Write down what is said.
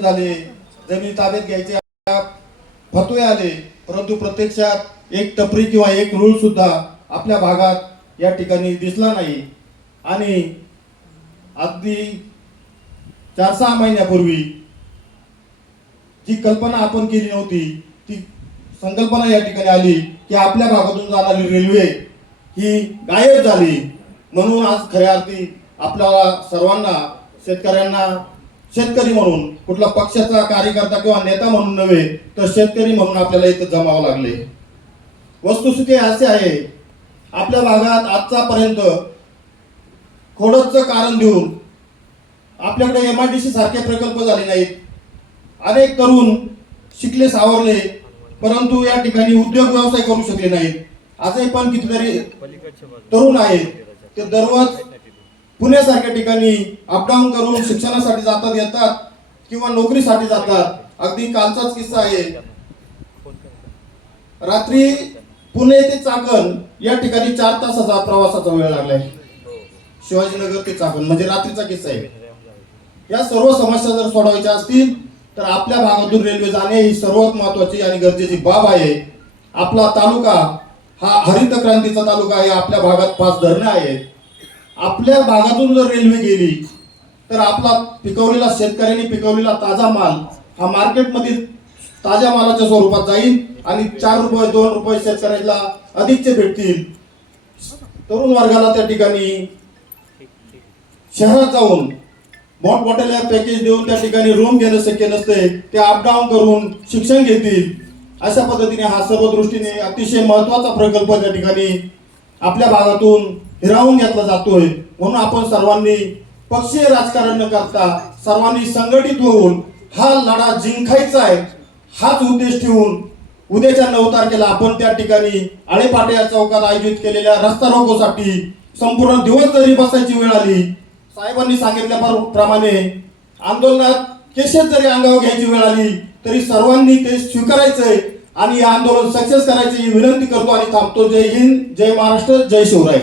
झाले, जमीन ताब्यात घ्यायचे फतवे आले, परंतु प्रत्यक्षात एक टपरी किंवा एक रूल सुद्धा आपल्या भागात या ठिकाणी दिसला नाही। आणि अगदी 4-6 महिन्यापूर्वी जी कल्पना आपण केली नव्हती ती संकल्पना या ठिकाणी आली की आपल्या भागातून जाणारी रेल्वे ही गायब झाली। म्हणून आज खऱ्या अर्थी आपल्याला सर्वांना शेतकऱ्यांना शेतकरी म्हणून कुठला पक्षाचा कार्यकर्ता किंवा नेता म्हणून नव्हे तर शेतकरी म्हणून आपल्याला इथं जमावं लागले। वस्तुस्थिती अशी आहे, आपल्या भागात आजच्यापर्यंत खोडचं कारण देऊन आपल्याकडे MIDC सारखे प्रकल्प झाले नाहीत। अनेक तरुण शिकले सावरले परंतु या ठिकाणी उद्योग व्यवसाय करू शकले नाहीत। आजही पण कितीतरी तरुण आहेत ते दररोज पुण्यासारख्या ठिकाणी अपडाऊन करून शिक्षणासाठी जातात येतात किंवा नोकरीसाठी जातात। अगदी कालचाच किस्सा आहे, रात्री पुणे ते चाकण या ठिकाणी 4 तासाचा प्रवासाचा वेळ लागलाय, शिवाजीनगर ते चाकण म्हणजे रात्रीचा किस्सा आहे। या सर्व समस्या जर सोडवायच्या असतील तर आपल्या भागातून रेल्वे जाणे ही सर्वात महत्त्वाची आणि गरजेची बाब आहे। आपला तालुका हा हरित क्रांतीचा तालुका आहे, आपल्या भागात 5 धरणे आहेत। आपल्या भागातून जर रेल्वे गेली तर आपला पिकवलेला शेतकऱ्यांनी पिकवलेला ताजा माल हा मार्केटमध्ये ताज्या मालाच्या स्वरूपात जाईल आणि 4 रुपये 2 रुपये शेतकऱ्याला अधिकचे भेटतील। तरुण वर्गाला त्या ठिकाणी शहरात जाऊन मोठमोठ्या पॅकेज देऊन त्या ठिकाणी रूम घेणं शक्य नसते, ते अपडाऊन करून शिक्षण घेतील। अशा पद्धतीने हा सर्व दृष्टीने अतिशय महत्त्वाचा प्रकल्प त्या ठिकाणी आपल्या भागातून हिरावून घेतला जातोय। म्हणून आपण सर्वांनी पक्षीय राजकारण न करता सर्वांनी संघटित होऊन हा लढा जिंकायचा आहे, हाच उद्देश ठेवून उद्याच्या 9 तारखेला आपण त्या ठिकाणी आळेपाटे या चौकात आयोजित केलेल्या रस्ता रोकोसाठी संपूर्ण दिवस जरी बसायची वेळ आली, साहेबांनी सांगितल्याप्रमाणे आंदोलनात केसेस जरी अंगावर घ्यायची वेळ आली तरी सर्वांनी ते स्वीकारायचंय आणि हे आंदोलन सक्सेस करायची ही विनंती करतो आणि थांबतो। जय हिंद, जय महाराष्ट्र, जय शिवराय।